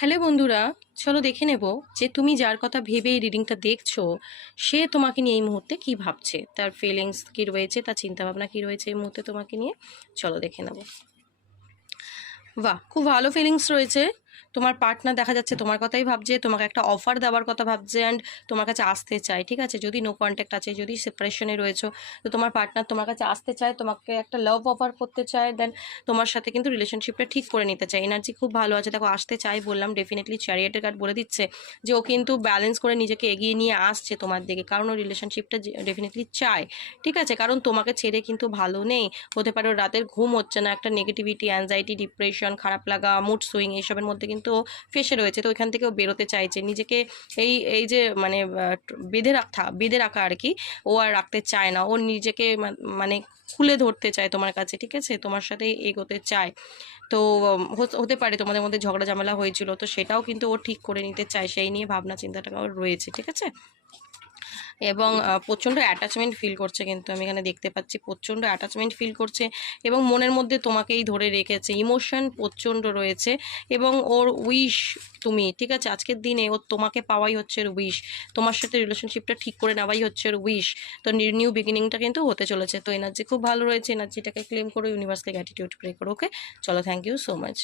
Hello বন্ধুরা, চলো দেখে নেব যে তুমি যার কথা ভেবে এই রিডিংটা দেখছো সে তোমাকে নিয়ে এই মুহূর্তে কি ভাবছে, তার ফিলিংস কি রয়েছে, তার চিন্তাভাবনা কি রয়েছে এই মুহূর্তে তোমাকে নিয়ে। চলো দেখে নেব। বাহ, খুব ভালো ফিলিংস রয়েছে। তোমার পার্টনার দেখা যাচ্ছে তোমার কথাই ভাবছে, তোমাকে একটা অফার দেওয়ার কথা ভাবছে অ্যান্ড তোমার কাছে আসতে চায়। ঠিক আছে, যদি নো কন্ট্যাক্ট আছে, যদি সেপারেশনে রয়েছো, তো তোমার পার্টনার তোমার কাছে আসতে চায়, তোমাকে একটা লাভ অফার করতে চায়, দেন তোমার সাথে কিন্তু রিলেশনশিপটা ঠিক করে নিতে চায়। এনার্জি খুব ভালো আছে, দেখো আসতে চাই বললাম, ডেফিনেটলি চ্যারিয়েটের কার্ড বলে দিচ্ছে যে ও কিন্তু ব্যালেন্স করে নিজেকে এগিয়ে নিয়ে আসছে তোমার দিকে, কারণ ও রিলেশনশিপটা ডেফিনেটলি চায়। ঠিক আছে, কারণ তোমাকে ছেড়ে কিন্তু ভালো নেই। হতে পারে ওর রাতের ঘুম হচ্ছে না, একটা নেগেটিভিটি, অ্যাংজাইটি, ডিপ্রেশন, খারাপ লাগা, মুড সুইং এইসবের মধ্যে কিন্তু ও ফেসে রয়েছে। তো ওইখান থেকে ও বেরোতে চাইছে নিজেকে। এই এই যে মানে বেঁধে রাখা আর কি, ও আর রাখতে চায় না। ও নিজেকে মানে খুলে ধরতে চায় তোমার কাছে। ঠিক আছে, তোমার সাথে এগোতে চায়। তো হতে পারে তোমাদের মধ্যে ঝগড়া ঝামেলা হয়েছিল, তো সেটাও কিন্তু ও ঠিক করে নিতে চায়, সেই নিয়ে ভাবনা চিন্তাটা ওর রয়েছে। ঠিক আছে, এবং প্রচণ্ড অ্যাটাচমেন্ট ফিল করছে, কিন্তু আমি এখানে দেখতে পাচ্ছি প্রচণ্ড অ্যাটাচমেন্ট ফিল করছে এবং মনের মধ্যে তোমাকেই ধরে রেখেছে। ইমোশন প্রচণ্ড রয়েছে এবং ওর উইশ তুমি। ঠিক আছে, আজকের দিনে ওর তোমাকে পাওয়াই হচ্ছে ওর উইশ, তোমার সাথে রিলেশনশিপটা ঠিক করে নেওয়াই হচ্ছে ওর উইশ। তো নিউ বিগিনিংটা কিন্তু হতে চলেছে। তো এনার্জি খুব ভালো রয়েছে, এনার্জিটাকে ক্লেম করো, ইউনিভার্সকে গ্র্যাটিটিউড প্রে করো। ওকে, চলো, থ্যাংক ইউ সো মাচ।